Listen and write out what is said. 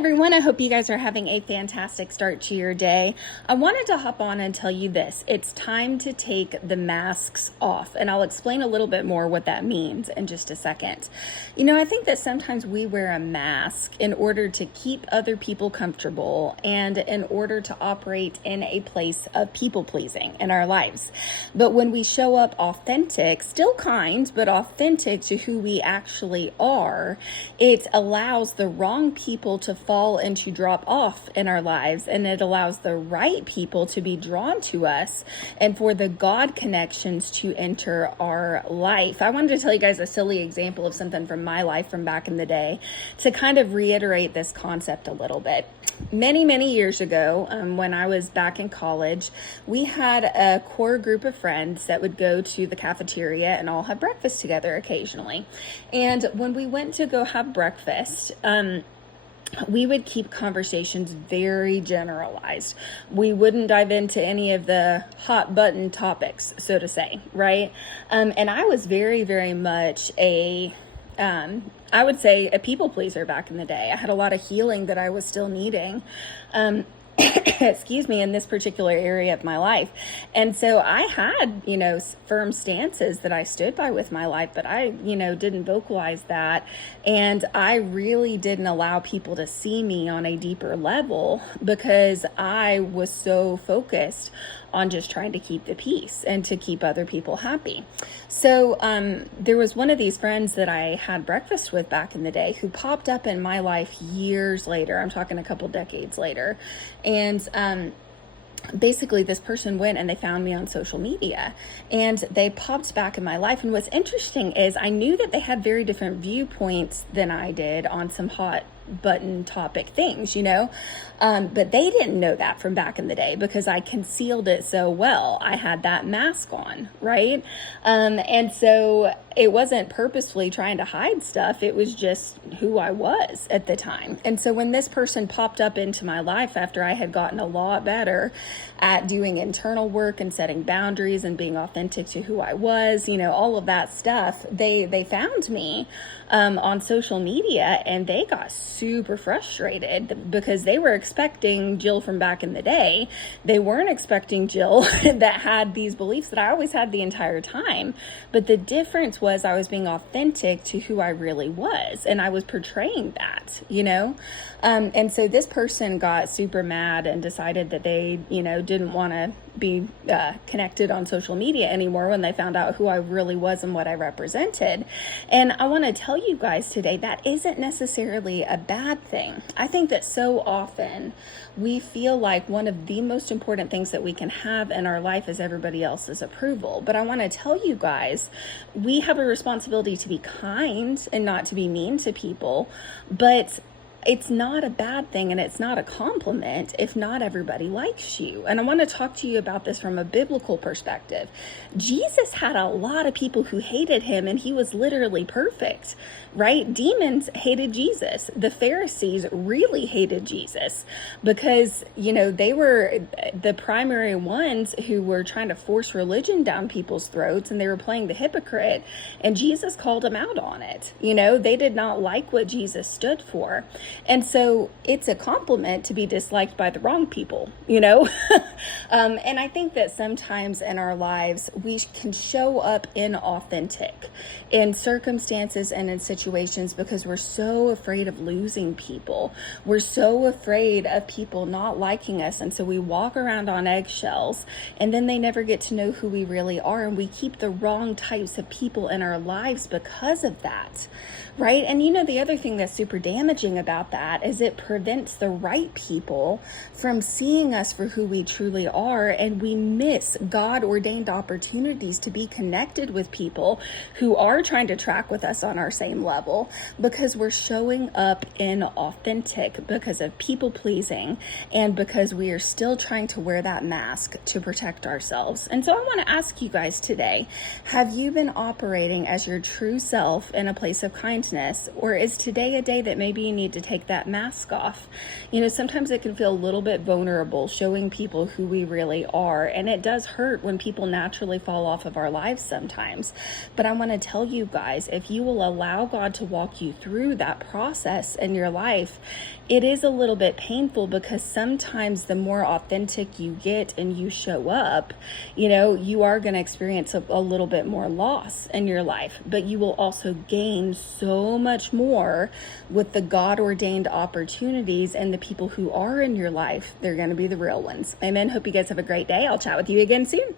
everyone, I hope you guys are having a fantastic start to your day. I wanted to hop on and tell you this. It's time to take the masks off, and I'll explain a little bit more what that means in just a second. I think that sometimes we wear a mask in order to keep other people comfortable and in order to operate in a place of people pleasing in our lives. But when we show up authentic, still kind, but authentic to who we actually are, it allows the wrong people to fall and to drop off in our lives, and it allows the right people to be drawn to us and for the God connections to enter our life. I wanted to tell you guys a silly example of something from my life from back in the day to kind of reiterate this concept a little bit. Many years ago, when I was back in college, we had a core group of friends that would go to the cafeteria and all have breakfast together occasionally. And when we went to go have breakfast, we would keep conversations very generalized. We wouldn't dive into any of the hot button topics, so to say, right? And I was very much I would say a people pleaser back in the day. I had a lot of healing that I was still needing. Excuse me, in this particular area of my life. And so I had, firm stances that I stood by with my life, but I, didn't vocalize that. And I really didn't allow people to see me on a deeper level because I was so focused on just trying to keep the peace and to keep other people happy. So there was one of these friends that I had breakfast with back in the day who popped up in my life years later. I'm talking a couple decades later. And basically this person went and they found me on social media and they popped back in my life. And what's interesting is I knew that they had very different viewpoints than I did on some hot button topic things, but they didn't know that from back in the day because I concealed it so well. I had that mask on, right? And so it wasn't purposefully trying to hide stuff. It was just who I was at the time. And so when this person popped up into my life after I had gotten a lot better at doing internal work and setting boundaries and being authentic to who I was, all of that stuff, they found me on social media and they got super frustrated because they were expecting Jill from back in the day. They weren't expecting Jill that had these beliefs that I always had the entire time. But the difference was I was being authentic to who I really was. And I was portraying that, and so this person got super mad and decided that they, didn't want to be connected on social media anymore when they found out who I really was and what I represented. And I want to tell you guys today that isn't necessarily a bad thing. I think that so often we feel like one of the most important things that we can have in our life is everybody else's approval. But I want to tell you guys, we have a responsibility to be kind and not to be mean to people, but it's not a bad thing and it's not a compliment if not everybody likes you. And I want to talk to you about this from a biblical perspective. Jesus had a lot of people who hated him and he was literally perfect, right? Demons hated Jesus. The Pharisees really hated Jesus because, they were the primary ones who were trying to force religion down people's throats and they were playing the hypocrite, and Jesus called them out on it. They did not like what Jesus stood for. And so it's a compliment to be disliked by the wrong people, and I think that sometimes in our lives, we can show up inauthentic in circumstances and in situations because we're so afraid of losing people. We're so afraid of people not liking us. And so we walk around on eggshells and then they never get to know who we really are. And we keep the wrong types of people in our lives because of that, right? And the other thing that's super damaging about that is it prevents the right people from seeing us for who we truly are, and we miss God-ordained opportunities to be connected with people who are trying to track with us on our same level because we're showing up inauthentic because of people pleasing and because we are still trying to wear that mask to protect ourselves. And so I want to ask you guys today, have you been operating as your true self in a place of kindness, or is today a day that maybe you need to take take that mask off. You know, sometimes it can feel a little bit vulnerable showing people who we really are, and it does hurt when people naturally fall off of our lives sometimes. But I want to tell you guys, if you will allow God to walk you through that process in your life, it is a little bit painful, because sometimes the more authentic you get and you show up, you know, you are going to experience a little bit more loss in your life, but you will also gain so much more with the God-ordained opportunities, and the people who are in your life, they're going to be the real ones. Amen. Hope you guys have a great day. I'll chat with you again soon.